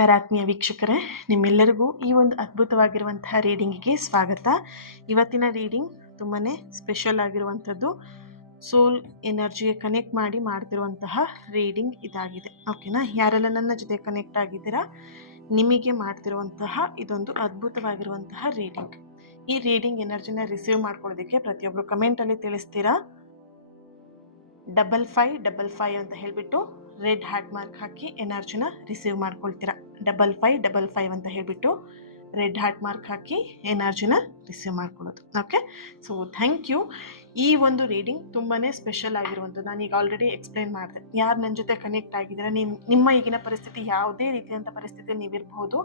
ನಮಸ್ಕಾರ ಆತ್ಮೀಯ ವೀಕ್ಷಕರೇ, ನಿಮ್ಮೆಲ್ಲರಿಗೂ ಈ ಒಂದು ಅದ್ಭುತವಾಗಿರುವಂತಹ ರೀಡಿಂಗಿಗೆ ಸ್ವಾಗತ. ಇವತ್ತಿನ ರೀಡಿಂಗ್ ತುಂಬಾ ಸ್ಪೆಷಲ್ ಆಗಿರುವಂಥದ್ದು. ಸೋಲ್ ಎನರ್ಜಿಗೆ ಕನೆಕ್ಟ್ ಮಾಡಿ ಮಾಡ್ತಿರುವಂತಹ ರೀಡಿಂಗ್ ಇದಾಗಿದೆ. ಓಕೆನಾ? ಯಾರೆಲ್ಲ ನನ್ನ ಜೊತೆ ಕನೆಕ್ಟ್ ಆಗಿದ್ದೀರಾ, ನಿಮಗೆ ಮಾಡ್ತಿರುವಂತಹ ಇದೊಂದು ಅದ್ಭುತವಾಗಿರುವಂತಹ ರೀಡಿಂಗ್. ಈ ರೀಡಿಂಗ್ ಎನರ್ಜಿನ ರಿಸೀವ್ ಮಾಡ್ಕೊಳ್ಳೋದಕ್ಕೆ ಪ್ರತಿಯೊಬ್ಬರು ಕಮೆಂಟಲ್ಲಿ ತಿಳಿಸ್ತೀರಾ 5555 ಅಂತ ಹೇಳಿಬಿಟ್ಟು ರೆಡ್ ಹಾರ್ಟ್ ಮಾರ್ಕ್ ಹಾಕಿ ಎನರ್ಜಿನ ರಿಸೀವ್ ಮಾಡ್ಕೊಳ್ತೀರಾ. 5555 ಅಂತ ಹೇಳಿಬಿಟ್ಟು ರೆಡ್ ಹಾರ್ಟ್ ಮಾರ್ಕ್ ಹಾಕಿ ಎನರ್ಜಿನ ರಿಸೀವ್ ಮಾಡ್ಕೊಳ್ಳೋದು. Okay, so thank you. ಈ ಒಂದು ರೀಡಿಂಗ್ ತುಂಬಾ ಸ್ಪೆಷಲ್ ಆಗಿರುವಂಥದ್ದು. ನಾನೀಗ ಆಲ್ರೆಡಿ ಎಕ್ಸ್ಪ್ಲೈನ್ ಮಾಡಿದೆ. ಯಾರು ನನ್ನ ಜೊತೆ ಕನೆಕ್ಟ್ ಆಗಿದ್ದೀರಾ, ನಿಮ್ಮ ಈಗಿನ ಪರಿಸ್ಥಿತಿ ಯಾವುದೇ ರೀತಿಯಂಥ ಪರಿಸ್ಥಿತಿ ನೀವಿರ್ಬೋದು,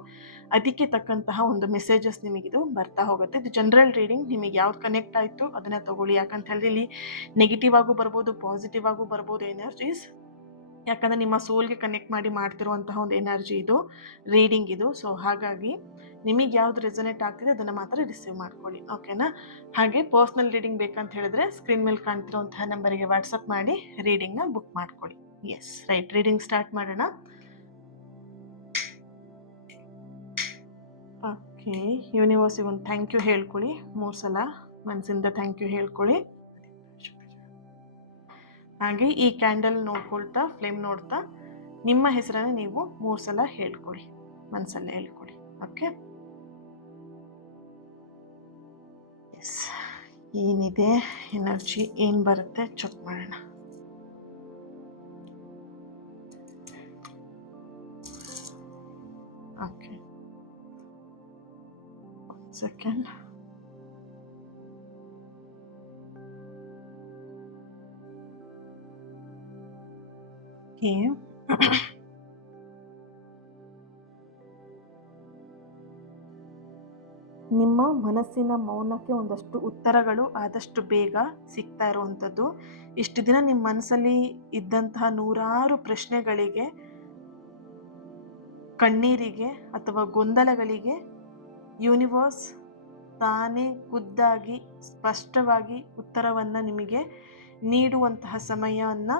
ಅದಕ್ಕೆ ತಕ್ಕಂತಹ ಒಂದು ಮೆಸೇಜಸ್ ನಿಮಗಿದು ಬರ್ತಾ ಹೋಗುತ್ತೆ. ಇದು ಜನರಲ್ ರೀಡಿಂಗ್. ನಿಮಗೆ ಯಾವ್ದು ಕನೆಕ್ಟ್ ಆಯಿತು ಅದನ್ನು ತಗೊಳ್ಳಿ. ಯಾಕಂತ ಹೇಳಿದ್ರೆ ಇಲ್ಲಿ ನೆಗೆಟಿವ್ ಆಗು ಬರ್ಬೋದು, ಪಾಸಿಟಿವ್ ಆಗು ಬರ್ಬೋದು ಎನರ್ಜೀಸ್. ಯಾಕಂದರೆ ನಿಮ್ಮ ಸೋಲ್ಗೆ ಕನೆಕ್ಟ್ ಮಾಡಿ ಮಾಡ್ತಿರುವಂತಹ ಒಂದು ಎನರ್ಜಿ ಇದು, ರೀಡಿಂಗ್ ಇದು. ಸೊ ಹಾಗಾಗಿ ನಿಮಗೆ ಯಾವ್ದು ರೆಸೊನೇಟ್ ಆಗ್ತಿದೆ ಅದನ್ನು ಮಾತ್ರ ರಿಸೀವ್ ಮಾಡ್ಕೊಳ್ಳಿ. ಓಕೆನಾ? ಹಾಗೆ ಪರ್ಸ್ನಲ್ ರೀಡಿಂಗ್ ಬೇಕಂತ ಹೇಳಿದ್ರೆ ಸ್ಕ್ರೀನ್ ಮೇಲೆ ಕಾಣ್ತಿರುವಂತಹ ನಂಬರಿಗೆ ವಾಟ್ಸಪ್ ಮಾಡಿ ರೀಡಿಂಗ್ನ ಬುಕ್ ಮಾಡ್ಕೊಳ್ಳಿ. ಎಸ್, ರೈಟ್, ರೀಡಿಂಗ್ ಸ್ಟಾರ್ಟ್ ಮಾಡೋಣ. ಓಕೆ, ಯೂನಿವರ್ಸಿಗೆ ಒಂದು ಥ್ಯಾಂಕ್ ಯು ಹೇಳ್ಕೊಳ್ಳಿ. 3 ಸಲ ಮನಸ್ಸಿಂದ ಥ್ಯಾಂಕ್ ಯು ಹೇಳ್ಕೊಳ್ಳಿ. ಹಾಗೆ ಈ ಕ್ಯಾಂಡಲ್ ನೋಡ್ಕೊಳ್ತಾ, ಫ್ಲೇಮ್ ನೋಡ್ತಾ ನಿಮ್ಮ ಹೆಸರನ್ನು ನೀವು 3 ಸಲ ಹೇಳ್ಕೊಳ್ಳಿ, ಮನಸ್ಸಲ್ಲೇ ಹೇಳ್ಕೊಳ್ಳಿ. Okay, yes. ಏನಿದೆ ಎನರ್ಜಿ, ಏನು ಬರುತ್ತೆ ಚೆಕ್ ಮಾಡೋಣ. Okay, second. ನಿಮ್ಮ ಮನಸ್ಸಿನ ಮೌನಕ್ಕೆ ಒಂದಷ್ಟು ಉತ್ತರಗಳು ಆದಷ್ಟು ಬೇಗ ಸಿಗ್ತಾ ಇರುವಂಥದ್ದು. ಇಷ್ಟು ದಿನ ನಿಮ್ಮ ಮನಸ್ಸಲ್ಲಿ ಇದ್ದಂತಹ 100 ಪ್ರಶ್ನೆಗಳಿಗೆ, ಕಣ್ಣೀರಿಗೆ ಅಥವಾ ಗೊಂದಲಗಳಿಗೆ ಯೂನಿವರ್ಸ್ ತಾನೇ ಖುದ್ದಾಗಿ ಸ್ಪಷ್ಟವಾಗಿ ಉತ್ತರವನ್ನು ನಿಮಗೆ ನೀಡುವಂತಹ ಸಮಯವನ್ನು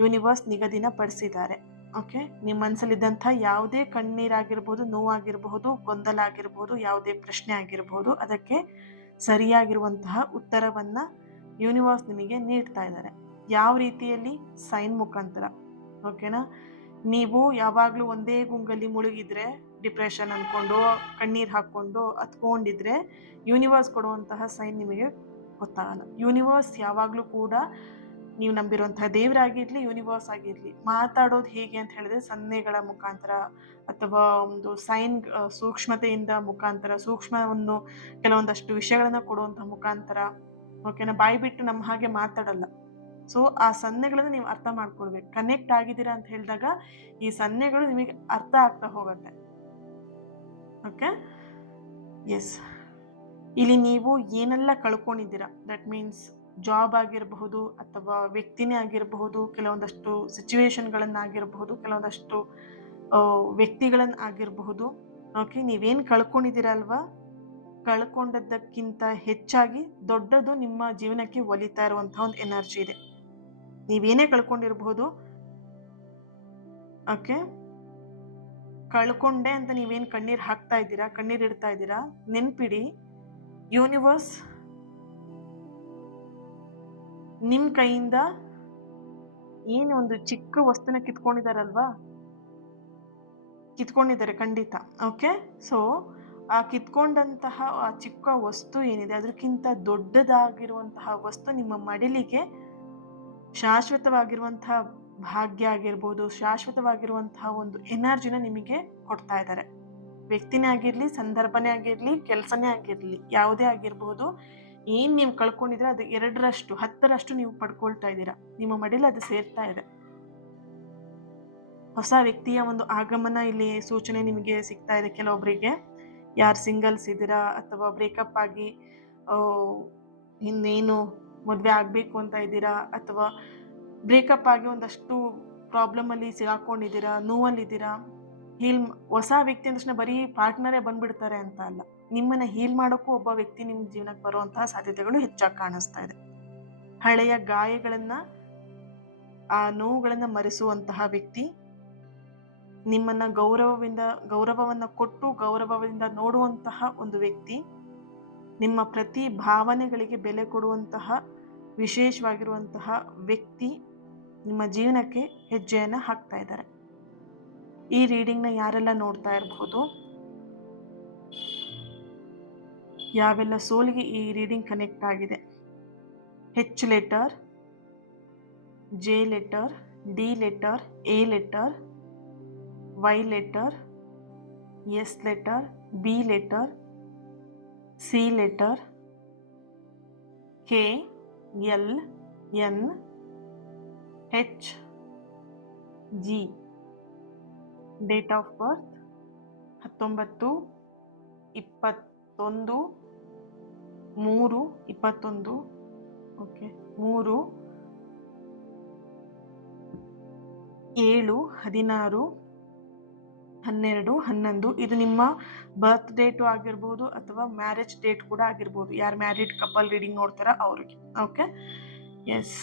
ಯೂನಿವರ್ಸ್ ನಿಗದಿನ ಪಡಿಸಿದ್ದಾರೆ. ಓಕೆ, ನಿಮ್ಮ ಮನಸ್ಸಲ್ಲಿದ್ದಂಥ ಯಾವುದೇ ಕಣ್ಣೀರಾಗಿರ್ಬೋದು, ನೋವಾಗಿರಬಹುದು, ಗೊಂದಲ ಆಗಿರ್ಬೋದು, ಯಾವುದೇ ಪ್ರಶ್ನೆ ಆಗಿರ್ಬೋದು, ಅದಕ್ಕೆ ಸರಿಯಾಗಿರುವಂತಹ ಉತ್ತರವನ್ನು ಯೂನಿವರ್ಸ್ ನಿಮಗೆ ನೀಡ್ತಾ ಇದ್ದಾರೆ. ಯಾವ ರೀತಿಯಲ್ಲಿ? ಸೈನ್ ಮುಖಾಂತರ. ಓಕೆನಾ? ನೀವು ಯಾವಾಗಲೂ ಒಂದೇ ಗುಂಗಲ್ಲಿ ಮುಳುಗಿದ್ರೆ, ಡಿಪ್ರೆಷನ್ ಅಂದ್ಕೊಂಡು ಕಣ್ಣೀರು ಹಾಕ್ಕೊಂಡು ಹತ್ಕೊಂಡಿದ್ರೆ, ಯೂನಿವರ್ಸ್ ಕೊಡುವಂತಹ ಸೈನ್ ನಿಮಗೆ ಗೊತ್ತಾಗಲ್ಲ. ಯೂನಿವರ್ಸ್ ಯಾವಾಗಲೂ ಕೂಡ ನೀವು ನಂಬಿರುವಂತಹ ದೇವರಾಗಿರಲಿ, ಯೂನಿವರ್ಸ್ ಆಗಿರಲಿ, ಮಾತಾಡೋದು ಹೇಗೆ ಅಂತ ಹೇಳಿದ್ರೆ ಸನ್ನೆಗಳ ಮುಖಾಂತರ ಅಥವಾ ಒಂದು ಸೈನ್, ಸೂಕ್ಷ್ಮತೆಯಿಂದ ಮುಖಾಂತರ, ಸೂಕ್ಷ್ಮವನ್ನು ಕೆಲವೊಂದಷ್ಟು ವಿಷಯಗಳನ್ನು ಕೊಡುವಂತಹ ಮುಖಾಂತರ. ಓಕೆನಾ? ಬಾಯಿ ಬಿಟ್ಟು ನಮ್ಮ ಹಾಗೆ ಮಾತಾಡಲ್ಲ. ಸೊ ಆ ಸನ್ನೆಗಳನ್ನು ನೀವು ಅರ್ಥ ಮಾಡ್ಕೊಳ್ಬೇಕು. ಕನೆಕ್ಟ್ ಆಗಿದ್ದೀರಾ ಅಂತ ಹೇಳಿದಾಗ ಈ ಸನ್ನೆಗಳು ನಿಮಗೆ ಅರ್ಥ ಆಗ್ತಾ ಹೋಗುತ್ತೆ. Okay, yes. ಇಲ್ಲಿ ನೀವು ಏನೆಲ್ಲ ಕಳ್ಕೊಂಡಿದ್ದೀರಾ, ದಟ್ ಮೀನ್ಸ್ ಜಾಬ್ ಆಗಿರಬಹುದು ಅಥವಾ ವ್ಯಕ್ತಿನೇ ಆಗಿರಬಹುದು, ಕೆಲವೊಂದಷ್ಟು ಸಿಚುವೇಶನ್ಗಳನ್ನಾಗಿರಬಹುದು, ಕೆಲವೊಂದಷ್ಟು ವ್ಯಕ್ತಿಗಳನ್ನ ಆಗಿರಬಹುದು. ಓಕೆ, ನೀವೇನು ಕಳ್ಕೊಂಡಿದ್ದೀರಾ ಅಲ್ವಾ, ಕಳ್ಕೊಂಡದ್ದಕ್ಕಿಂತ ಹೆಚ್ಚಾಗಿ ದೊಡ್ಡದು ನಿಮ್ಮ ಜೀವನಕ್ಕೆ ಒಲಿತಾ ಇರುವಂತಹ ಒಂದು ಎನರ್ಜಿ ಇದೆ. ನೀವೇನೇ ಕಳ್ಕೊಂಡಿರಬಹುದು. ಓಕೆ, ಕಳ್ಕೊಂಡೆ ಅಂತ ನೀವೇನು ಕಣ್ಣೀರು ಹಾಕ್ತಾ ಇದ್ದೀರಾ, ಕಣ್ಣೀರು ಇಡ್ತಾ ಇದ್ದೀರಾ, ನೆನ್ಪಿಡಿ, ಯೂನಿವರ್ಸ್ ನಿಮ್ಮ ಕೈಯಿಂದ ಏನು ಒಂದು ಚಿಕ್ಕ ವಸ್ತುನ ಕಿತ್ಕೊಂಡಿದ್ದಾರಲ್ವಾ, ಕಿತ್ಕೊಂಡಿದ್ದಾರೆ ಖಂಡಿತ. ಓಕೆ, ಸೊ ಆ ಕಿತ್ಕೊಂಡಂತಹ ಆ ಚಿಕ್ಕ ವಸ್ತು ಏನಿದೆ, ಅದಕ್ಕಿಂತ ದೊಡ್ಡದಾಗಿರುವಂತಹ ವಸ್ತು ನಿಮ್ಮ ಮಡಿಲಿಗೆ ಶಾಶ್ವತವಾಗಿರುವಂತಹ ಭಾಗ್ಯ ಆಗಿರ್ಬೋದು, ಶಾಶ್ವತವಾಗಿರುವಂತಹ ಒಂದು ಎನರ್ಜಿನ ನಿಮಗೆ ಕೊಡ್ತಾ ಇದ್ದಾರೆ. ವ್ಯಕ್ತಿನೇ ಆಗಿರಲಿ, ಸಂದರ್ಭನೇ ಆಗಿರಲಿ, ಕೆಲಸನೇ ಆಗಿರಲಿ, ಯಾವುದೇ ಆಗಿರ್ಬೋದು, ಏನು ನೀವು ಕಳ್ಕೊಂಡಿದ್ರೆ ಅದು 2ರಷ್ಟು 10ರಷ್ಟು ನೀವು ಪಡ್ಕೊಳ್ತಾ ಇದ್ದೀರಾ. ನಿಮ್ಮ ಮಡಿಲಿ ಅದು ಸೇರ್ತಾ ಇದೆ. ಹೊಸ ವ್ಯಕ್ತಿಯ ಒಂದು ಆಗಮನ ಇಲ್ಲಿ ಸೂಚನೆ ನಿಮಗೆ ಸಿಗ್ತಾ ಇದೆ. ಕೆಲವೊಬ್ಬರಿಗೆ, ಯಾರು ಸಿಂಗಲ್ಸ್ ಇದ್ದೀರಾ ಅಥವಾ ಬ್ರೇಕಪ್ ಆಗಿ ಇನ್ನೇನು ಮದುವೆ ಆಗಬೇಕು ಅಂತ ಇದ್ದೀರಾ, ಅಥವಾ ಬ್ರೇಕಪ್ ಆಗಿ ಒಂದಷ್ಟು ಪ್ರಾಬ್ಲಮಲ್ಲಿ ಸಿಗಾಕೊಂಡಿದ್ದೀರಾ, ನೋವಲ್ಲಿದ್ದೀರಾ, ಹೊಸ ವ್ಯಕ್ತಿ ಅಂದ ತಕ್ಷಣ ಬರೀ ಪಾರ್ಟ್ನರೇ ಬಂದ್ಬಿಡ್ತಾರೆ ಅಂತ ಅಲ್ಲ, ನಿಮ್ಮನ್ನು ಹೀಲ್ ಮಾಡೋಕ್ಕೂ ಒಬ್ಬ ವ್ಯಕ್ತಿ ನಿಮ್ಮ ಜೀವನಕ್ಕೆ ಬರುವಂತಹ ಸಾಧ್ಯತೆಗಳು ಹೆಚ್ಚಾಗಿ ಕಾಣಿಸ್ತಾ ಇದೆ. ಹಳೆಯ ಗಾಯಗಳನ್ನು, ಆ ನೋವುಗಳನ್ನು ಮರೆಸುವಂತಹ ವ್ಯಕ್ತಿ, ನಿಮ್ಮನ್ನು ಗೌರವವನ್ನು ಕೊಟ್ಟು ಗೌರವದಿಂದ ನೋಡುವಂತಹ ಒಂದು ವ್ಯಕ್ತಿ, ನಿಮ್ಮ ಪ್ರತಿ ಭಾವನೆಗಳಿಗೆ ಬೆಲೆ ಕೊಡುವಂತಹ ವಿಶೇಷವಾಗಿರುವಂತಹ ವ್ಯಕ್ತಿ ನಿಮ್ಮ ಜೀವನಕ್ಕೆ ಹೆಜ್ಜೆಯನ್ನು ಹಾಕ್ತಾ ಇದ್ದಾರೆ. ಈ ರೀಡಿಂಗ್ನ ಯಾರೆಲ್ಲ ನೋಡ್ತಾ ಇರಬಹುದು, ಯಾವೆಲ್ಲ ಸೋಲ್ಗೆ ಈ ರೀಡಿಂಗ್ ಕನೆಕ್ಟ್ ಆಗಿದೆ? H letter, J letter, D letter, A letter, Y letter, S letter, B letter, C letter, K, L, N, H, G. Date of birth 19/21/3/21. Okay, 3/7/16/11. ಇದು ನಿಮ್ಮ ಬರ್ತ್ ಡೇಟು ಆಗಿರ್ಬೋದು ಅಥವಾ ಮ್ಯಾರೇಜ್ ಡೇಟ್ ಕೂಡ ಆಗಿರ್ಬೋದು. ಯಾರು ಮ್ಯಾರಿಡ್ ಕಪಲ್ ರೀಡಿಂಗ್ ನೋಡ್ತಾರ ಅವ್ರಿಗೆ. Okay, yes.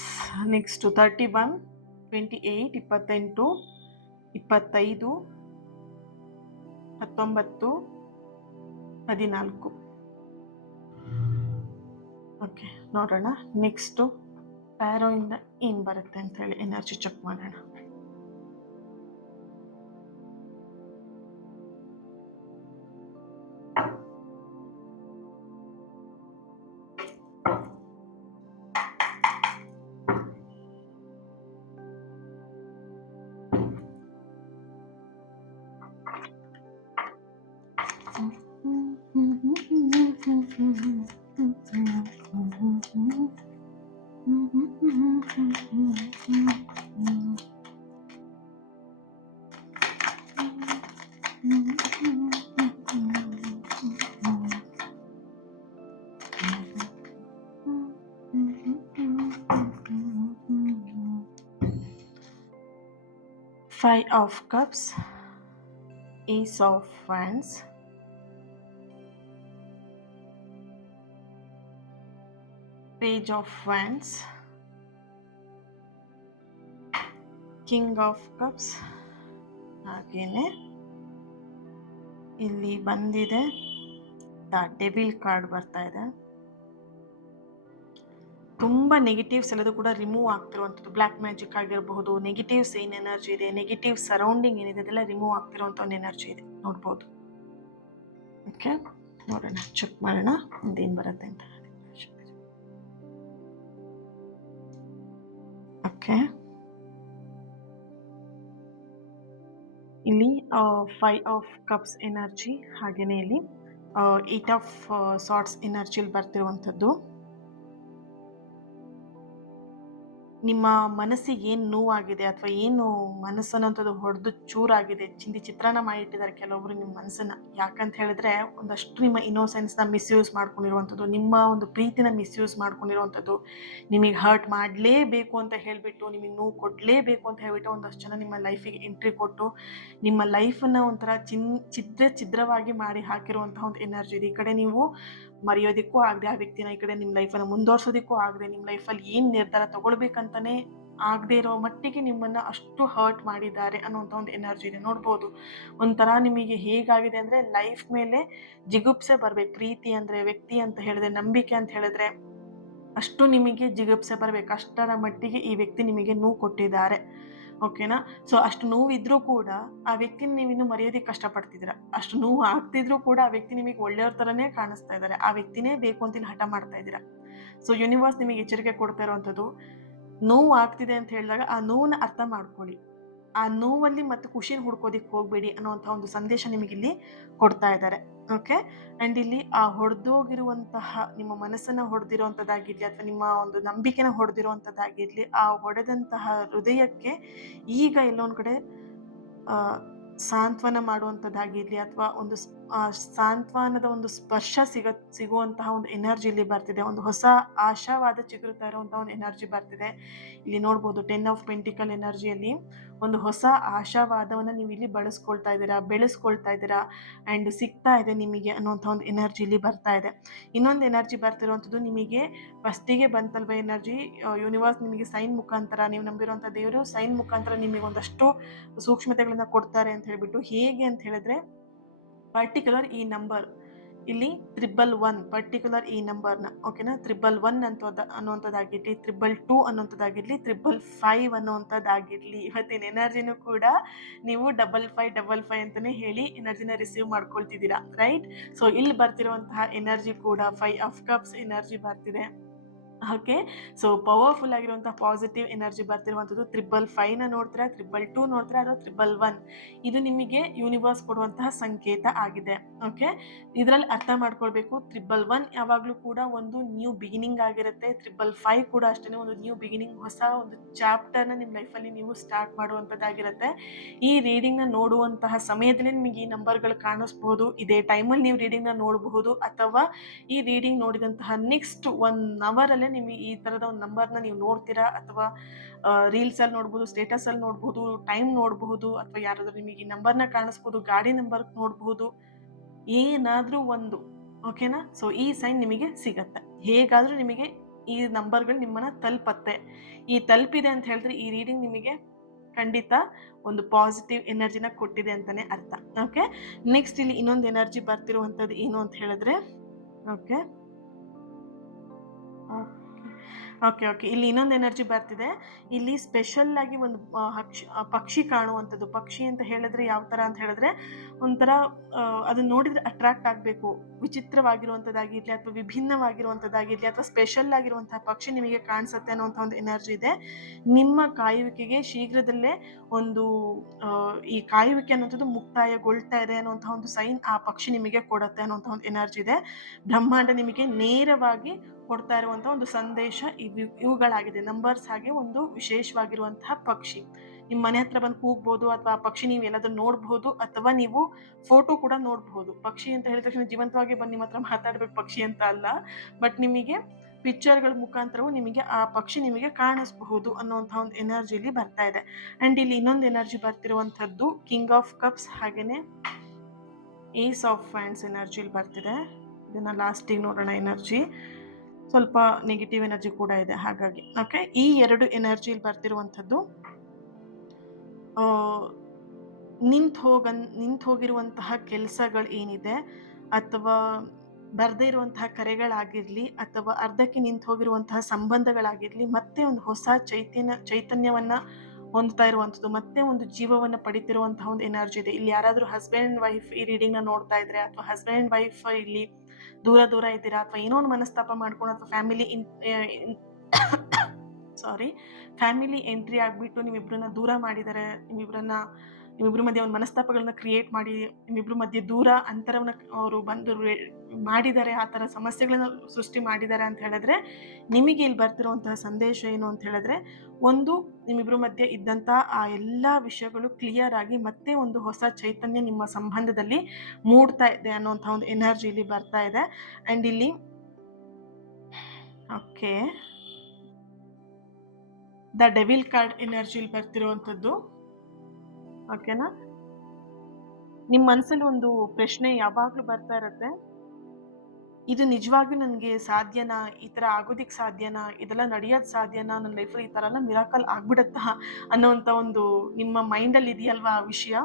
Next 31/28/28, 25, 19, 14. Okay, ನೋಡೋಣ ನೆಕ್ಸ್ಟು ಟ್ಯಾರೋಯಿಂದ ಏನು ಬರುತ್ತೆ ಅಂತ ಹೇಳಿ ಎನರ್ಜಿ ಚೆಕ್ ಮಾಡೋಣ. Five of Cups, Ace of Wands, Page of Wands, King of Cups. ಹಾಗೇನೆ ಇಲ್ಲಿ ಬಂದಿದೆ ದ ಡೆವಿಲ್ ಕಾರ್ಡ್ ಬರ್ತಾ ಇದೆ. ತುಂಬ ನೆಗೆಟಿವ್ಸ್ ಎಲ್ಲದೂ ಕೂಡ ರಿಮೂವ್ ಆಗ್ತಿರುವಂಥದ್ದು. ಬ್ಲ್ಯಾಕ್ ಮ್ಯಾಜಿಕ್ ಆಗಿರಬಹುದು, ನೆಗೆಟಿವ್ಸ್ ಏನು ಎನರ್ಜಿ ಇದೆ, ನೆಗೆಟಿವ್ ಸರೌಂಡಿಂಗ್ ಏನಿದೆ ಅದೆಲ್ಲ ರಿಮೂವ್ ಆಗ್ತಿರುವಂಥ ಒಂದು ಎನರ್ಜಿ ಇದೆ, ನೋಡ್ಬೋದು. ಓಕೆ, ನೋಡೋಣ, ಚೆಕ್ ಮಾಡೋಣ ಇದೇನು ಬರುತ್ತೆ ಅಂತ. ಓಕೆ, ಇಲ್ಲಿ 5 ಆಫ್ ಕಪ್ಸ್ ಎನರ್ಜಿ, ಹಾಗೆಯೇ ಇಲ್ಲಿ 8 ಆಫ್ ಸಾರ್ಟ್ಸ್ ಎನರ್ಜಿಲಿ ಬರ್ತಿರುವಂಥದ್ದು. ನಿಮ್ಮ ಮನಸ್ಸಿಗೆ ಏನು ನೋವಾಗಿದೆ ಅಥವಾ ಏನು ಮನಸ್ಸನ್ನಂಥದ್ದು ಹೊಡೆದು ಚೂರಾಗಿದೆ, ಚಿತ್ರಾನ್ನ ಮಾಡಿಟ್ಟಿದ್ದಾರೆ ಕೆಲವೊಬ್ರು ನಿಮ್ಮ ಮನಸ್ಸನ್ನ. ಯಾಕಂತ ಹೇಳಿದ್ರೆ ಒಂದಷ್ಟು ನಿಮ್ಮ ಇನ್ನೋಸೆನ್ಸ್ನ ಮಿಸ್ಯೂಸ್ ಮಾಡ್ಕೊಂಡಿರುವಂಥದ್ದು, ನಿಮ್ಮ ಒಂದು ಪ್ರೀತಿನ ಮಿಸ್ಯೂಸ್ ಮಾಡ್ಕೊಂಡಿರುವಂಥದ್ದು, ನಿಮಗೆ ಹರ್ಟ್ ಮಾಡಲೇಬೇಕು ಅಂತ ಹೇಳಿಬಿಟ್ಟು, ನಿಮಗೆ ನೋವು ಕೊಡಲೇಬೇಕು ಅಂತ ಹೇಳಿಬಿಟ್ಟು ಒಂದಷ್ಟು ಜನ ನಿಮ್ಮ ಲೈಫಿಗೆ ಎಂಟ್ರಿ ಕೊಟ್ಟು ನಿಮ್ಮ ಲೈಫನ್ನು ಒಂಥರ ಛಿದ್ರವಾಗಿ ಮಾಡಿ ಹಾಕಿರುವಂತಹ ಒಂದು ಎನರ್ಜಿ ಇದೆ. ಈ ಕಡೆ ನೀವು ಮರೆಯೋದಕ್ಕೂ ಆಗದೆ ಆ ವ್ಯಕ್ತಿನ, ಈ ಕಡೆ ನಿಮ್ಮ ಲೈಫನ್ನು ಮುಂದುವರ್ಸೋದಕ್ಕೂ ಆಗದೆ, ನಿಮ್ಮ ಲೈಫಲ್ಲಿ ಏನು ನಿರ್ಧಾರ ತಗೊಳ್ಬೇಕಂತಾನೆ ಆಗದೆ ಇರೋ ಮಟ್ಟಿಗೆ ನಿಮ್ಮನ್ನು ಅಷ್ಟು ಹರ್ಟ್ ಮಾಡಿದ್ದಾರೆ ಅನ್ನೋಂಥ ಒಂದು ಎನರ್ಜಿ ಇದೆ, ನೋಡ್ಬೋದು. ಒಂಥರ ನಿಮಗೆ ಹೇಗಾಗಿದೆ ಅಂದರೆ ಲೈಫ್ ಮೇಲೆ ಜಿಗುಪ್ಸೆ ಬರಬೇಕು. ಪ್ರೀತಿ ಅಂದರೆ, ವ್ಯಕ್ತಿ ಅಂತ ಹೇಳಿದ್ರೆ, ನಂಬಿಕೆ ಅಂತ ಹೇಳಿದ್ರೆ ಅಷ್ಟು ನಿಮಗೆ ಜಿಗುಪ್ಸೆ ಬರಬೇಕು. ಅಷ್ಟರ ಮಟ್ಟಿಗೆ ಈ ವ್ಯಕ್ತಿ ನಿಮಗೆ ನೋವು ಕೊಟ್ಟಿದ್ದಾರೆ. ಓಕೆನಾ? ಸೊ ಅಷ್ಟು ನೋವಿದ್ರೂ ಕೂಡ ಆ ವ್ಯಕ್ತಿನ ನೀವಿನ್ನು ಮರೆಯೋದಕ್ಕೆ ಕಷ್ಟಪಡ್ತಿದ್ದೀರ. ಅಷ್ಟು ನೋವು ಆಗ್ತಿದ್ರೂ ಕೂಡ ಆ ವ್ಯಕ್ತಿ ನಿಮಗೆ ಒಳ್ಳೆಯವ್ರ ಥರನೇ ಕಾಣಿಸ್ತಾ ಇದ್ದಾರೆ. ಆ ವ್ಯಕ್ತಿನೇ ಬೇಕು ಅಂತ ಇಲ್ಲಿ ಹಠ ಮಾಡ್ತಾ ಇದ್ದೀರಾ. ಸೊ ಯೂನಿವರ್ಸ್ ನಿಮಗೆ ಎಚ್ಚರಿಕೆ ಕೊಡ್ತಾ ಇರುವಂಥದ್ದು, ನೋವು ಆಗ್ತಿದೆ ಅಂತ ಹೇಳಿದಾಗ ಆ ನೋವನ್ನ ಅರ್ಥ ಮಾಡ್ಕೊಳ್ಳಿ. ಆ ನೋವಲ್ಲಿ ಮತ್ತೆ ಖುಷಿನ ಹುಡ್ಕೋದಿಕ್ಕೆ ಹೋಗಬೇಡಿ ಅನ್ನೋಂಥ ಒಂದು ಸಂದೇಶ ನಿಮಗಿಲ್ಲಿ ಕೊಡ್ತಾ ಇದ್ದಾರೆ. ಓಕೆ, ಆ್ಯಂಡ್ ಇಲ್ಲಿ ಆ ಹೊಡೆದೋಗಿರುವಂತಹ ನಿಮ್ಮ ಮನಸ್ಸನ್ನು ಹೊಡೆದಿರುವಂಥದ್ದಾಗಿರಲಿ ಅಥವಾ ನಿಮ್ಮ ಒಂದು ನಂಬಿಕೆನ ಹೊಡೆದಿರುವಂಥದ್ದಾಗಿರಲಿ, ಆ ಹೊಡೆದಂತಹ ಹೃದಯಕ್ಕೆ ಈಗ ಎಲ್ಲೊಂದು ಕಡೆ ಸಾಂತ್ವನ ಮಾಡುವಂಥದ್ದಾಗಿರಲಿ ಅಥವಾ ಒಂದು ಸಾಂತ್ವನದ ಒಂದು ಸ್ಪರ್ಶ ಸಿಗುವಂತಹ ಒಂದು ಎನರ್ಜಿ ಇಲ್ಲಿ ಬರ್ತಿದೆ. ಒಂದು ಹೊಸ ಆಶಾವಾದ ಚಿಗುರುತ್ತಾ ಇರುವಂತಹ ಒಂದು ಎನರ್ಜಿ ಬರ್ತಿದೆ. ಇಲ್ಲಿ ನೋಡ್ಬೋದು 10 ಆಫ್ ಪೆಂಟಿಕಲ್ ಎನರ್ಜಿಯಲ್ಲಿ ಒಂದು ಹೊಸ ಆಶಾವಾದವನ್ನು ನೀವು ಇಲ್ಲಿ ಬಳಸ್ಕೊಳ್ತಾ ಇದ್ದೀರಾ, ಬೆಳೆಸ್ಕೊಳ್ತಾ ಇದ್ದೀರಾ, ಆ್ಯಂಡ್ ಸಿಗ್ತಾ ಇದೆ ನಿಮಗೆ ಅನ್ನೋಂಥ ಒಂದು ಎನರ್ಜಿ ಇಲ್ಲಿ ಬರ್ತಾ ಇದೆ. ಇನ್ನೊಂದು ಎನರ್ಜಿ ಬರ್ತಿರುವಂಥದ್ದು, ನಿಮಗೆ ಫಸ್ಟಿಗೆ ಬಂತಲ್ವ ಎನರ್ಜಿ, ಯೂನಿವರ್ಸ್ ನಿಮಗೆ ಸೈನ್ ಮುಖಾಂತರ, ನೀವು ನಂಬಿರುವಂಥ ದೇವರು ಸೈನ್ ಮುಖಾಂತರ ನಿಮಗೆ ಒಂದಷ್ಟು ಸೂಕ್ಷ್ಮತೆಗಳನ್ನ ಕೊಡ್ತಾರೆ ಅಂತ ಹೇಳ್ಬಿಟ್ಟು. ಹೇಗೆ ಅಂತ ಹೇಳಿದ್ರೆ, ಪರ್ಟಿಕ್ಯುಲರ್ ಈ ನಂಬರ್ ಇಲ್ಲಿ 111 ಪರ್ಟಿಕ್ಯುಲರ್ ಈ ನಂಬರ್ನ, ಓಕೆನಾ, 111 ಅನ್ನುವಂಥದ್ದಾಗಿರಲಿ, 222 ಅನ್ನುವಂಥದ್ದಾಗಿರಲಿ, 555 ಅನ್ನುವಂಥದ್ದಾಗಿರಲಿ, ಇವತ್ತಿನ ಎನರ್ಜಿನೂ ಕೂಡ ನೀವು 5555 ಅಂತಲೇ ಹೇಳಿ ಎನರ್ಜಿನ ರಿಸೀವ್ ಮಾಡ್ಕೊಳ್ತಿದ್ದೀರಾ, ರೈಟ್? ಸೊ ಇಲ್ಲಿ ಬರ್ತಿರುವಂತಹ ಎನರ್ಜಿ ಕೂಡ 5 ಆಫ್ ಕಪ್ಸ್ ಎನರ್ಜಿ ಬರ್ತಿದೆ. ಓಕೆ, ಸೊ ಪವರ್ಫುಲ್ ಆಗಿರುವಂತಹ ಪಾಸಿಟಿವ್ ಎನರ್ಜಿ ಬರ್ತಿರುವಂಥದ್ದು 555ನ ನೋಡ್ತೀರಾ, 222 ನೋಡ್ತೀರಾ, ಅಥವಾ 111. ಇದು ನಿಮಗೆ ಯೂನಿವರ್ಸ್ ಕೊಡುವಂತಹ ಸಂಕೇತ ಆಗಿದೆ. ಓಕೆ, ಇದರಲ್ಲಿ ಅರ್ಥ ಮಾಡ್ಕೊಳ್ಬೇಕು, 111 ಯಾವಾಗಲೂ ಕೂಡ ಒಂದು ನ್ಯೂ ಬಿಗಿನಿಂಗ್ ಆಗಿರುತ್ತೆ. 555 ಕೂಡ ಅಷ್ಟೇ ಒಂದು ನ್ಯೂ ಬಿಗಿನಿಂಗ್, ಹೊಸ ಒಂದು ಚಾಪ್ಟರ್ನ ನಿಮ್ಮ ಲೈಫಲ್ಲಿ ನೀವು ಸ್ಟಾರ್ಟ್ ಮಾಡುವಂಥದ್ದಾಗಿರುತ್ತೆ. ಈ ರೀಡಿಂಗ್ನ ನೋಡುವಂತಹ ಸಮಯದಲ್ಲಿ ನಿಮಗೆ ಈ ನಂಬರ್ಗಳು ಕಾಣಿಸ್ಬೋದು. ಇದೇ ಟೈಮಲ್ಲಿ ನೀವು ರೀಡಿಂಗ್ನ ನೋಡಬಹುದು, ಅಥವಾ ಈ ರೀಡಿಂಗ್ ನೋಡಿದಂತಹ ನೆಕ್ಸ್ಟ್ 1 ಅವರಲ್ಲೇ ನಿಮಗೆ ಈ ಥರದ ಒಂದು ನಂಬರ್ನ ನೀವು ನೋಡ್ತೀರಾ, ಅಥವಾ ರೀಲ್ಸಲ್ಲಿ ನೋಡ್ಬೋದು, ಸ್ಟೇಟಸಲ್ಲಿ ನೋಡ್ಬೋದು, ಟೈಮ್ ನೋಡಬಹುದು, ಅಥವಾ ಯಾರಾದರೂ ನಿಮಗೆ ಈ ನಂಬರ್ನ ಕಾಣಿಸ್ಬೋದು, ಗಾಡಿ ನಂಬರ್ ನೋಡಬಹುದು, ಏನಾದರೂ ಒಂದು, ಓಕೆನಾ. ಸೊ ಈ ಸೈನ್ ನಿಮಗೆ ಸಿಗತ್ತೆ, ಹೇಗಾದರೂ ನಿಮಗೆ ಈ ನಂಬರ್ಗಳು ನಿಮ್ಮನ್ನು ತಲುಪತ್ತೆ. ಈ ತಲುಪಿದೆ ಅಂತ ಹೇಳಿದ್ರೆ ಈ ರೀಡಿಂಗ್ ನಿಮಗೆ ಖಂಡಿತ ಒಂದು ಪಾಸಿಟಿವ್ ಎನರ್ಜಿನ ಕೊಟ್ಟಿದೆ ಅಂತಲೇ ಅರ್ಥ. ಓಕೆ, ನೆಕ್ಸ್ಟ್ ಇಲ್ಲಿ ಇನ್ನೊಂದು ಎನರ್ಜಿ ಬರ್ತಿರುವಂಥದ್ದು ಏನು ಅಂತ ಹೇಳಿದ್ರೆ, ಓಕೆ ಓಕೆ ಓಕೆ ಇಲ್ಲಿ ಇನ್ನೊಂದು ಎನರ್ಜಿ ಬರ್ತಿದೆ. ಇಲ್ಲಿ ಸ್ಪೆಷಲ್ ಆಗಿ ಒಂದು ಪಕ್ಷಿ ಕಾಣುವಂಥದ್ದು. ಪಕ್ಷಿ ಅಂತ ಹೇಳಿದ್ರೆ ಯಾವ ಥರ ಅಂತ ಹೇಳಿದ್ರೆ, ಒಂಥರ ಅದನ್ನ ನೋಡಿದ್ರೆ ಅಟ್ರಾಕ್ಟ್ ಆಗಬೇಕು, ವಿಚಿತ್ರವಾಗಿರುವಂಥದ್ದಾಗಿರಲಿ, ಅಥವಾ ವಿಭಿನ್ನವಾಗಿರುವಂಥದ್ದಾಗಿರಲಿ, ಅಥವಾ ಸ್ಪೆಷಲ್ ಆಗಿರುವಂತಹ ಪಕ್ಷಿ ನಿಮಗೆ ಕಾಣಿಸುತ್ತೆ ಅನ್ನೋಂಥ ಒಂದು ಎನರ್ಜಿ ಇದೆ. ನಿಮ್ಮ ಕಾಯುವಿಕೆಗೆ ಶೀಘ್ರದಲ್ಲೇ ಒಂದು ಈ ಕಾಯುವಿಕೆ ಅನ್ನೋಂಥದ್ದು ಮುಕ್ತಾಯಗೊಳ್ತಾ ಇದೆ ಅನ್ನೋಂಥ ಒಂದು ಸೈನ್ ಆ ಪಕ್ಷಿ ನಿಮಗೆ ಕೊಡುತ್ತೆ ಅನ್ನೋಂಥ ಒಂದು ಎನರ್ಜಿ ಇದೆ. ಬ್ರಹ್ಮಾಂಡ ನಿಮಗೆ ನೇರವಾಗಿ ಕೊಡ್ತಾ ಇರುವಂತಹ ಒಂದು ಸಂದೇಶ ಇವುಗಳಾಗಿದೆ. ನಂಬರ್ಸ್ ಹಾಗೆ ಒಂದು ವಿಶೇಷವಾಗಿರುವಂತಹ ಪಕ್ಷಿ ನಿಮ್ಮ ಮನೆ ಹತ್ರ ಬಂದು ಕೂಗ್ಬೋದು, ಅಥವಾ ಆ ಪಕ್ಷಿ ನೀವು ಎಲ್ಲಾದ್ರೂ ನೋಡಬಹುದು, ಅಥವಾ ನೀವು ಫೋಟೋ ಕೂಡ ನೋಡಬಹುದು. ಪಕ್ಷಿ ಅಂತ ಹೇಳಿದ ತಕ್ಷಣ ಜೀವಂತವಾಗಿ ಬಂದು ನಿಮ್ಮ ಹತ್ರ ಮಾತಾಡ್ಬೇಕು ಪಕ್ಷಿ ಅಂತ ಅಲ್ಲ, ಬಟ್ ನಿಮಗೆ ಪಿಕ್ಚರ್ಗಳ ಮುಖಾಂತರವೂ ನಿಮಗೆ ಆ ಪಕ್ಷಿ ನಿಮಗೆ ಕಾಣಿಸಬಹುದು ಅನ್ನೋಂಥ ಒಂದು ಎನರ್ಜಿಲಿ ಬರ್ತಾ ಇದೆ. ಅಂಡ್ ಇಲ್ಲಿ ಇನ್ನೊಂದು ಎನರ್ಜಿ ಬರ್ತಿರುವಂಥದ್ದು ಕಿಂಗ್ ಆಫ್ ಕಪ್ಸ್, ಹಾಗೇನೆ ಏಸ್ ಆಫ್ ಫ್ಯಾಂಡ್ಸ್ ಎನರ್ಜಿಲಿ ಬರ್ತಿದೆ. ಇದನ್ನ ಲಾಸ್ಟಿಗೆ ನೋಡೋಣ. ಎನರ್ಜಿ ಸ್ವಲ್ಪ ನೆಗೆಟಿವ್ ಎನರ್ಜಿ ಕೂಡ ಇದೆ, ಹಾಗಾಗಿ ಓಕೆ. ಈ ಎರಡು ಎನರ್ಜಿಲಿ ಬರ್ತಿರುವಂಥದ್ದು ನಿಂತು ಹೋಗಿರುವಂತಹ ಕೆಲಸಗಳು ಏನಿದೆ, ಅಥವಾ ಬರದೇ ಇರುವಂತಹ ಕರೆಗಳಾಗಿರಲಿ, ಅಥವಾ ಅರ್ಧಕ್ಕೆ ನಿಂತು ಹೋಗಿರುವಂತಹ ಸಂಬಂಧಗಳಾಗಿರಲಿ, ಮತ್ತೆ ಒಂದು ಹೊಸ ಚೈತನ್ಯವನ್ನ ಹೊಂದ್ತಾ ಇರುವಂಥದ್ದು, ಮತ್ತೆ ಒಂದು ಜೀವವನ್ನು ಪಡಿತಿರುವಂತಹ ಒಂದು ಎನರ್ಜಿ ಇದೆ. ಇಲ್ಲಿ ಯಾರಾದರೂ ಹಸ್ಬೆಂಡ್ ಅಂಡ್ ವೈಫ್ ಈ ರೀಡಿಂಗ್ನ ನೋಡ್ತಾ ಇದ್ರೆ, ಅಥವಾ ಹಸ್ಬೆಂಡ್ ಅಂಡ್ ವೈಫ್ ಇಲ್ಲಿ ದೂರ ಇದ್ದೀರಾ, ಅಥವಾ ಏನೋ ಒಂದು ಮನಸ್ತಾಪ ಮಾಡ್ಕೊಂಡು, ಅಥವಾ ಫ್ಯಾಮಿಲಿ ಎಂಟ್ರಿ ಆಗಿಬಿಟ್ಟು ನಿಮ್ಮಿಬ್ಬರನ್ನ ದೂರ ಮಾಡಿದ್ದಾರೆ, ನಿಮ್ಮಿಬ್ಬರ ಮಧ್ಯೆ ಒಂದು ಮನಸ್ತಾಪಗಳನ್ನ ಕ್ರಿಯೇಟ್ ಮಾಡಿ ನಿಮ್ಮಿಬ್ಬರ ಮಧ್ಯೆ ದೂರ ಅಂತರವನ್ನು ಅವರು ಬಂದು ಮಾಡಿದ್ದಾರೆ, ಆ ಥರ ಸಮಸ್ಯೆಗಳನ್ನ ಸೃಷ್ಟಿ ಮಾಡಿದ್ದಾರೆ ಅಂತ ಹೇಳಿದ್ರೆ, ನಿಮಗೆ ಇಲ್ಲಿ ಬರ್ತಿರುವಂತಹ ಸಂದೇಶ ಏನು ಅಂತ ಹೇಳಿದ್ರೆ, ಒಂದು ನಿಮ್ಮಿಬ್ಬರ ಮಧ್ಯೆ ಇದ್ದಂಥ ಆ ಎಲ್ಲ ವಿಷಯಗಳು ಕ್ಲಿಯರ್ ಆಗಿ ಮತ್ತೆ ಒಂದು ಹೊಸ ಚೈತನ್ಯ ನಿಮ್ಮ ಸಂಬಂಧದಲ್ಲಿ ಮೂಡ್ತಾ ಇದೆ ಅನ್ನೋಂಥ ಒಂದು ಎನರ್ಜಿ ಇಲ್ಲಿ ಬರ್ತಾ ಇದೆ. ಆ್ಯಂಡ್ ಇಲ್ಲಿ ಓಕೆ ದ ಡೆವಿಲ್ ಕಾರ್ಡ್ ಎನರ್ಜಿಲಿ ಬರ್ತಿರುವಂಥದ್ದು, ಓಕೆನಾ. ನಿಮ್ಮ ಮನಸ್ಸಲ್ಲಿ ಒಂದು ಪ್ರಶ್ನೆ ಯಾವಾಗಲೂ ಬರ್ತಾ ಇರುತ್ತೆ, ಇದು ನಿಜವಾಗಿಯೂ ನನಗೆ ಸಾಧ್ಯನಾ, ಈ ಥರ ಆಗೋದಿಕ್ಕೆ ಸಾಧ್ಯನಾ, ಇದೆಲ್ಲ ನಡೆಯೋದು ಸಾಧ್ಯನಾ, ನನ್ನ ಲೈಫಲ್ಲಿ ಈ ಥರ ಎಲ್ಲ ಮಿರಾಕಲ್ ಆಗ್ಬಿಡುತ್ತಾ ಅನ್ನೋವಂಥ ಒಂದು ನಿಮ್ಮ ಮೈಂಡಲ್ಲಿ ಇದೆಯಲ್ವಾ ಆ ವಿಷಯ.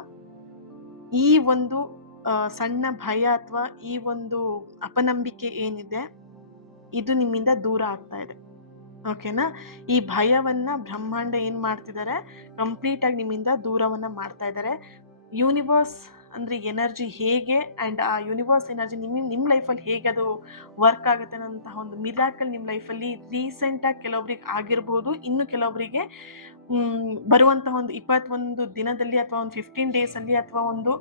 ಈ ಒಂದು ಸಣ್ಣ ಭಯ ಅಥವಾ ಈ ಒಂದು ಅಪನಂಬಿಕೆ ಏನಿದೆ, ಇದು ನಿಮ್ಮಿಂದ ದೂರ ಆಗ್ತಾ ಇದೆ, ಓಕೆನಾ. ಈ ಭಯವನ್ನ ಬ್ರಹ್ಮಾಂಡ ಏನು ಮಾಡ್ತಿದ್ದಾರೆ, ಕಂಪ್ಲೀಟಾಗಿ ನಿಮ್ಮಿಂದ ದೂರವನ್ನು ಮಾಡ್ತಾ ಇದ್ದಾರೆ. ಯೂನಿವರ್ಸ್ ಅಂದರೆ ಎನರ್ಜಿ ಹೇಗೆ, ಆ್ಯಂಡ್ ಆ ಯೂನಿವರ್ಸ್ ಎನರ್ಜಿ ನಿಮ್ಮ ಲೈಫಲ್ಲಿ ಹೇಗೆ ಅದು ವರ್ಕ್ ಆಗುತ್ತೆ ಅನ್ನೋಂತಹ ಒಂದು ಮಿರಾಕಲ್ ನಿಮ್ಮ ಲೈಫಲ್ಲಿ ರೀಸೆಂಟಾಗಿ ಕೆಲವೊಬ್ರಿಗೆ ಆಗಿರ್ಬೋದು, ಇನ್ನು ಕೆಲವೊಬ್ಬರಿಗೆ ಬರುವಂತಹ ಒಂದು 21 ದಿನದಲ್ಲಿ, ಅಥವಾ ಒಂದು 15 ಡೇಸಲ್ಲಿ, ಅಥವಾ ಒಂದು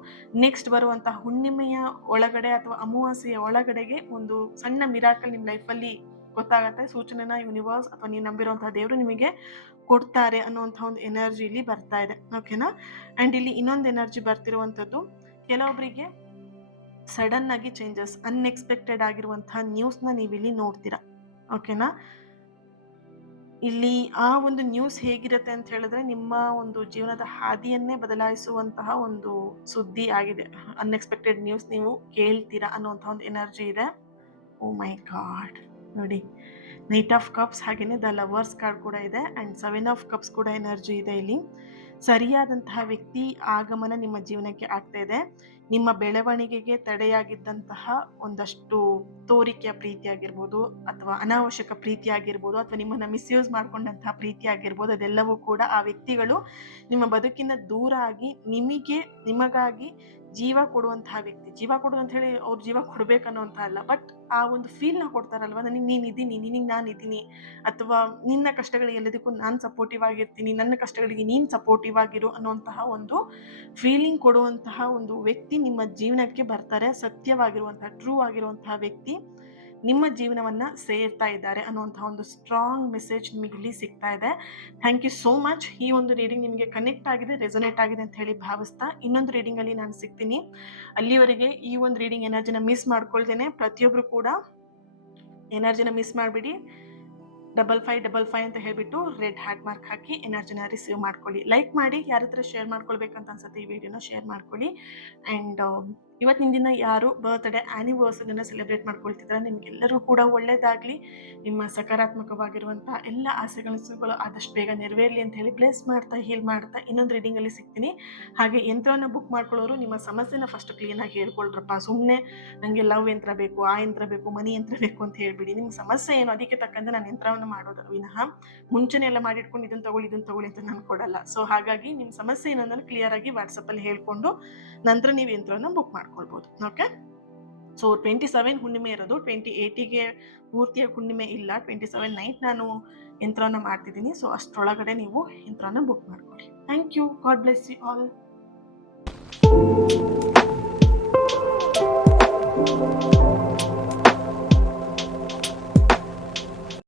ನೆಕ್ಸ್ಟ್ ಬರುವಂತಹ ಹುಣ್ಣಿಮೆಯ ಒಳಗಡೆ, ಅಥವಾ ಅಮಾವಾಸ್ಯೆಯ ಒಳಗಡೆಗೆ ಒಂದು ಸಣ್ಣ ಮಿರಾಕಲ್ ನಿಮ್ಮ ಲೈಫಲ್ಲಿ ಗೊತ್ತಾಗತ್ತೆ. ಸೂಚನೆನ ಯೂನಿವರ್ಸ್ ಅಥವಾ ನೀವು ನಂಬಿರುವಂತಹ ದೇವರು ನಿಮಗೆ ಕೊಡ್ತಾರೆ ಅನ್ನುವಂಥ ಒಂದು ಎನರ್ಜಿ ಇಲ್ಲಿ ಬರ್ತಾ ಇದೆ, ಓಕೆನಾ. ಆ್ಯಂಡ್ ಇಲ್ಲಿ ಇನ್ನೊಂದು ಎನರ್ಜಿ ಬರ್ತಿರುವಂಥದ್ದು, ಕೆಲವೊಬ್ಬರಿಗೆ ಸಡನ್ ಆಗಿ ಚೇಂಜಸ್, ಅನ್ಎಕ್ಸ್ಪೆಕ್ಟೆಡ್ ಆಗಿರುವಂತಹ ನ್ಯೂಸ್ನ ನೀವಿಲ್ಲಿ ನೋಡ್ತೀರಾ, ಓಕೆನಾ. ಇಲ್ಲಿ ಆ ಒಂದು ನ್ಯೂಸ್ ಹೇಗಿರುತ್ತೆ ಅಂತ ಹೇಳಿದ್ರೆ, ನಿಮ್ಮ ಒಂದು ಜೀವನದ ಹಾದಿಯನ್ನೇ ಬದಲಾಯಿಸುವಂತಹ ಒಂದು ಸುದ್ದಿ ಆಗಿದೆ. ಅನ್ಎಕ್ಸ್‌ಪೆಕ್ಟೆಡ್ ನ್ಯೂಸ್ ನೀವು ಕೇಳ್ತೀರಾ ಅನ್ನುವಂಥ ಒಂದು ಎನರ್ಜಿ ಇದೆ. ಓಹ್ ಮೈ ಗಾಡ್! ನೋಡಿ, ನೈಟ್ ಆಫ್ ಕಪ್ಸ್ ಹಾಗೇನೆ ದ ಲವರ್ಸ್ ಕಾರ್ಡ್ ಕೂಡ ಇದೆ ಆ್ಯಂಡ್ 7 ಆಫ್ ಕಪ್ಸ್ ಕೂಡ ಎನರ್ಜಿ ಇದೆ ಇಲ್ಲಿ. ಸರಿಯಾದಂತಹ ವ್ಯಕ್ತಿ ಆಗಮನ ನಿಮ್ಮ ಜೀವನಕ್ಕೆ ಆಗ್ತಾ ಇದೆ. ನಿಮ್ಮ ಬೆಳವಣಿಗೆಗೆ ತಡೆಯಾಗಿದ್ದಂತಹ ಒಂದಷ್ಟು ತೋರಿಕೆಯ ಪ್ರೀತಿ ಆಗಿರ್ಬೋದು, ಅಥವಾ ಅನಾವಶ್ಯಕ ಪ್ರೀತಿ ಆಗಿರ್ಬೋದು, ಅಥವಾ ನಿಮ್ಮನ್ನು ಮಿಸ್‌ಯೂಸ್ ಮಾಡ್ಕೊಂಡಂತಹ ಪ್ರೀತಿ ಆಗಿರ್ಬೋದು, ಅದೆಲ್ಲವೂ ಕೂಡ ಆ ವ್ಯಕ್ತಿಗಳು ನಿಮ್ಮ ಬದುಕಿನ ದೂರ ಆಗಿ ನಿಮಗಾಗಿ ಜೀವ ಕೊಡುವಂತಹ ವ್ಯಕ್ತಿ. ಜೀವ ಕೊಡೋದು ಅಂತ ಹೇಳಿ ಅವ್ರು ಜೀವ ಕೊಡ್ಬೇಕನ್ನೋಂತ ಅಲ್ಲ, ಬಟ್ ಆ ಒಂದು ಫೀಲ್‌ನ ಕೊಡ್ತಾರಲ್ವಾ, ನನಗೆ ನೀನಿದ್ದೀನಿ, ನಿನಗೆ ನಾನಿದ್ದೀನಿ, ಅಥವಾ ನಿನ್ನ ಕಷ್ಟಗಳಿಗೆ ಎಲ್ಲದಕ್ಕೂ ನಾನು ಸಪೋರ್ಟಿವ್ ಆಗಿರ್ತೀನಿ, ನನ್ನ ಕಷ್ಟಗಳಿಗೆ ನೀನು ಸಪೋರ್ಟಿವ್ ಆಗಿರು ಅನ್ನುವಂತಹ ಒಂದು ಫೀಲಿಂಗ್ ಕೊಡುವಂತಹ ಒಂದು ವ್ಯಕ್ತಿ ನಿಮ್ಮ ಜೀವನಕ್ಕೆ ಬರ್ತಾರೆ. ಸತ್ಯವಾಗಿರುವಂತಹ, ಟ್ರೂ ಆಗಿರುವಂತಹ ವ್ಯಕ್ತಿ ನಿಮ್ಮ ಜೀವನವನ್ನು ಸೇರ್ತಾ ಇದ್ದಾರೆ ಅನ್ನುವಂತಹ ಒಂದು ಸ್ಟ್ರಾಂಗ್ ಮೆಸೇಜ್ ನಿಮಗೆ ಇಲ್ಲಿ ಸಿಗ್ತಾ ಇದೆ. Thank you so much. ಈ ಒಂದು ರೀಡಿಂಗ್ ನಿಮಗೆ ಕನೆಕ್ಟ್ ಆಗಿದೆ, ರೆಸೊನೇಟ್ ಆಗಿದೆ ಅಂತ ಹೇಳಿ ಭಾವಿಸ್ತಾ ಇನ್ನೊಂದು ರೀಡಿಂಗಲ್ಲಿ ನಾನು ಸಿಗ್ತೀನಿ. ಅಲ್ಲಿವರೆಗೆ ಈ ಒಂದು ರೀಡಿಂಗ್ ಎನರ್ಜಿನ ಮಿಸ್ ಮಾಡ್ಕೊಳ್ತೇನೆ. ಪ್ರತಿಯೊಬ್ಬರು ಕೂಡ ಎನರ್ಜಿನ ಮಿಸ್ ಮಾಡಿಬಿಡಿ. 5555 ಅಂತ ಹೇಳ್ಬಿಟ್ಟು ರೆಡ್ ಹ್ಯಾಟ್ ಮಾರ್ಕ್ ಹಾಕಿ ಎನರ್ಜಿನ ರಿಸೀವ್ ಮಾಡ್ಕೊಳ್ಳಿ. ಲೈಕ್ ಮಾಡಿ, ಯಾರ ಹತ್ರ ಶೇರ್ ಮಾಡ್ಕೊಳ್ಬೇಕಂತ ಅನ್ಸುತ್ತೆ ಈ ವಿಡಿಯೋನ ಶೇರ್ ಮಾಡ್ಕೊಳ್ಳಿ. ಆ್ಯಂಡ್ ಇವತ್ತಿನ ದಿನ ಯಾರು ಬರ್ತ್ಡೇ ಆ್ಯನಿವರ್ಸರಿನ ಸೆಲೆಬ್ರೇಟ್ ಮಾಡ್ಕೊಳ್ತಿದ್ದಾರೆ, ನಿಮಗೆಲ್ಲರೂ ಕೂಡ ಒಳ್ಳೆಯದಾಗಲಿ. ನಿಮ್ಮ ಸಕಾರಾತ್ಮಕವಾಗಿರುವಂಥ ಎಲ್ಲ ಆಸೆ ಕನಸುಗಳು ಆದಷ್ಟು ಬೇಗ ನೆರವೇರಲಿ ಅಂತ ಹೇಳಿ ಬ್ಲೆಸ್ ಮಾಡ್ತಾ, ಹೀಲ್ ಮಾಡ್ತಾ ಇನ್ನೊಂದು ರೀಡಿಂಗಲ್ಲಿ ಸಿಗ್ತೀನಿ. ಹಾಗೆ ಯಂತ್ರವನ್ನು ಬುಕ್ ಮಾಡ್ಕೊಳ್ಳೋರು ನಿಮ್ಮ ಸಮಸ್ಯೆನ ಫಸ್ಟ್ ಕ್ಲೀನಾಗಿ ಹೇಳ್ಕೊಳ್ರಪ್ಪ. ಸುಮ್ಮನೆ ನನಗೆ ಲವ್ ಯಂತ್ರ ಬೇಕು, ಆ ಯಂತ್ರ ಬೇಕು, ಮನಿ ಯಂತ್ರ ಬೇಕು ಅಂತ ಹೇಳ್ಬಿಡಿ. ನಿಮ್ಮ ಸಮಸ್ಯೆ ಏನು ಅದಕ್ಕೆ ತಕ್ಕಂತೆ ನಾನು ಯಂತ್ರವನ್ನು ಮಾಡೋದು ವಿನಃ ಮುಂಚೆನೇ ಎಲ್ಲ ಮಾಡಿಟ್ಕೊಂಡು ಇದನ್ನು ತಗೊಳ್ಳಿ ಅಂತ ನಾನು ಕೊಡಲ್ಲ. ಸೊ ಹಾಗಾಗಿ ನಿಮ್ಮ ಸಮಸ್ಯೆ ಏನಂದ್ರೆ ಕ್ಲಿಯರ್ ಆಗಿ ವಾಟ್ಸಪ್ಪಲ್ಲಿ ಹೇಳ್ಕೊಂಡು ನಂತರ ನೀವು ಯಂತ್ರವನ್ನು ಬುಕ್ ಮಾಡ್ಕೊಳ್ಬೋದು. ಓಕೆ, ಸೊ 27 ಹುಣ್ಣಿಮೆ ಇರೋದು, 28ಗೆ ಪೂರ್ತಿಯ ಹುಣ್ಣಿಮೆ ಇಲ್ಲ. 27 ನೈಟ್ ನಾನು ಯಂತ್ರವನ್ನು ಮಾಡ್ತಿದ್ದೀನಿ. ಸೊ ಅಷ್ಟರೊಳಗಡೆ ನೀವು ಯಂತ್ರವನ್ನು ಬುಕ್ ಮಾಡ್ಕೊಳ್ಳಿ. Thank you. God bless you all.